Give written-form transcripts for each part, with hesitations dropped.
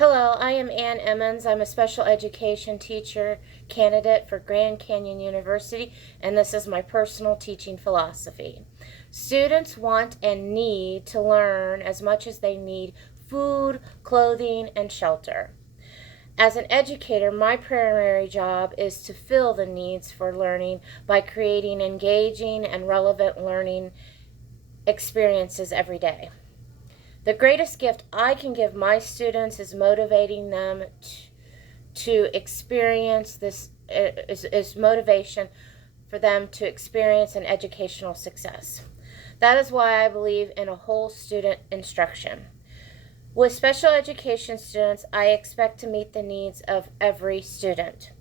Hello, I am Ann Emmons. I'm a special education teacher candidate for Grand Canyon University, and this is my personal teaching philosophy. Students want and need to learn as much as they need food, clothing, and shelter. As an educator, my primary job is to fill the needs for learning by creating engaging and relevant learning experiences every day. The greatest gift I can give my students is motivating them to experience this, is motivation for them to experience an educational success. That is why I believe in a whole student instruction. With special education students, I expect to meet the needs of every student.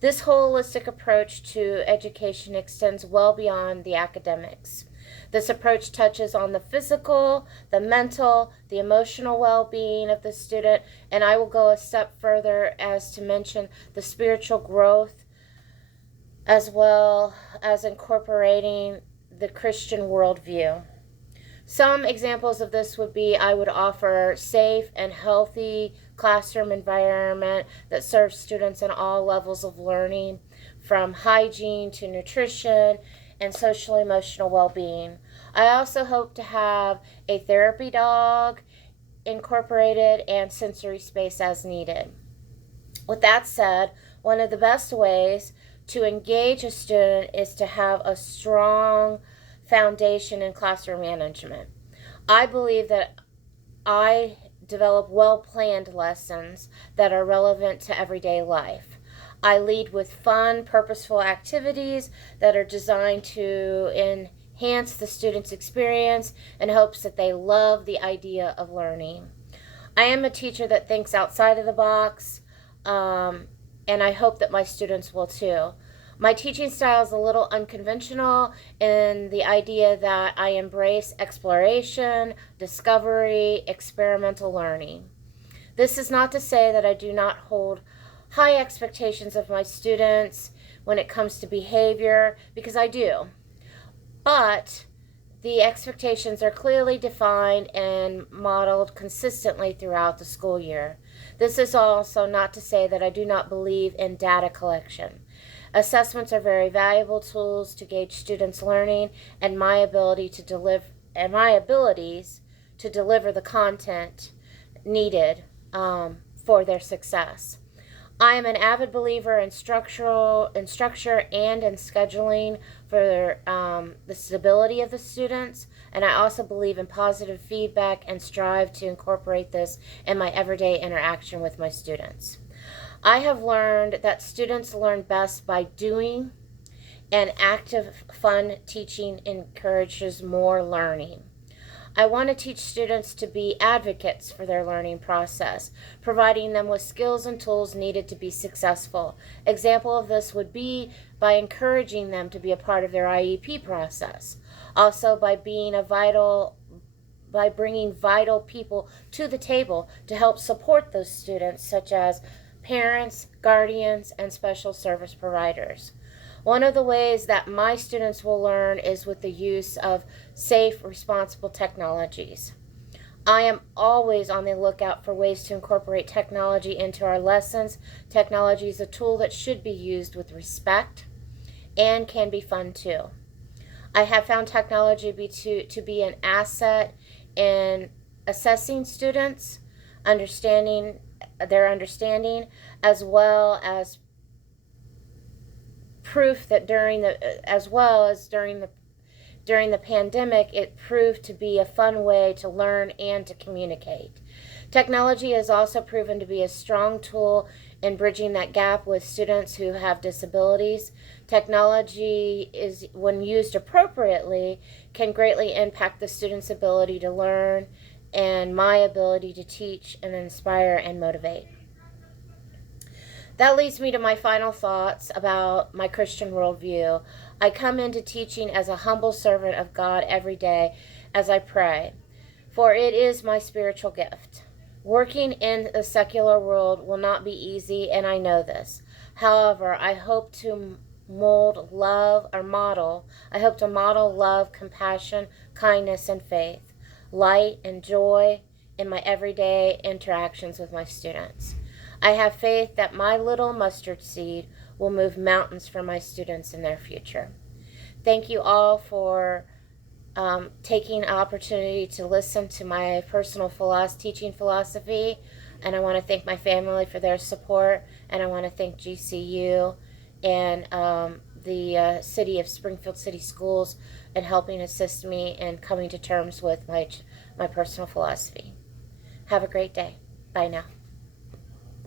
This holistic approach to education extends well beyond the academics. This approach touches on the physical, the mental, the emotional well-being of the student, and I will go a step further as to mention the spiritual growth as well as incorporating the Christian worldview. Some examples of this would be I would offer safe and healthy classroom environment that serves students in all levels of learning, from hygiene to nutrition and social emotional well-being. I also hope to have a therapy dog incorporated and sensory space as needed. With that said, one of the best ways to engage a student is to have a strong foundation in classroom management. I believe that I develop well-planned lessons that are relevant to everyday life. I lead with fun, purposeful activities that are designed to enhance the student's experience in hopes that they love the idea of learning. I am a teacher that thinks outside of the box, and I hope that my students will too. My teaching style is a little unconventional in the idea that I embrace exploration, discovery, experimental learning. This is not to say that I do not hold high expectations of my students when it comes to behavior, because I do. But the expectations are clearly defined and modeled consistently throughout the school year. This is also not to say that I do not believe in data collection. Assessments are very valuable tools to gauge students' learning and my abilities to deliver the content needed for their success. I am an avid believer in structure and in scheduling for the stability of the students, and I also believe in positive feedback and strive to incorporate this in my everyday interaction with my students. I have learned that students learn best by doing, and active, fun teaching encourages more learning. I want to teach students to be advocates for their learning process, providing them with skills and tools needed to be successful. Example of this would be by encouraging them to be a part of their IEP process. Also by bringing vital people to the table to help support those students, such as parents, guardians, and special service providers. One of the ways that my students will learn is with the use of safe, responsible technologies. I am always on the lookout for ways to incorporate technology into our lessons. Technology is a tool that should be used with respect and can be fun too. I have found technology to be an asset in assessing students, understanding, as well as proof that during the pandemic, it proved to be a fun way to learn and to communicate. Technology has also proven to be a strong tool in bridging that gap with students who have disabilities. Technology is, when used appropriately, can greatly impact the student's ability to learn and my ability to teach and inspire and motivate. That leads me to my final thoughts about my Christian worldview. I come into teaching as a humble servant of God every day as I pray, for it is my spiritual gift. Working in the secular world will not be easy, and I know this. However, I hope to model love, compassion, kindness, and faith, light and joy in my everyday interactions with my students. I have faith that my little mustard seed will move mountains for my students in their future. Thank you all for taking an opportunity to listen to my personal teaching philosophy, and I want to thank my family for their support, and I want to thank GCU and the City of Springfield City Schools in helping assist me in coming to terms with my personal philosophy. Have a great day. Bye now.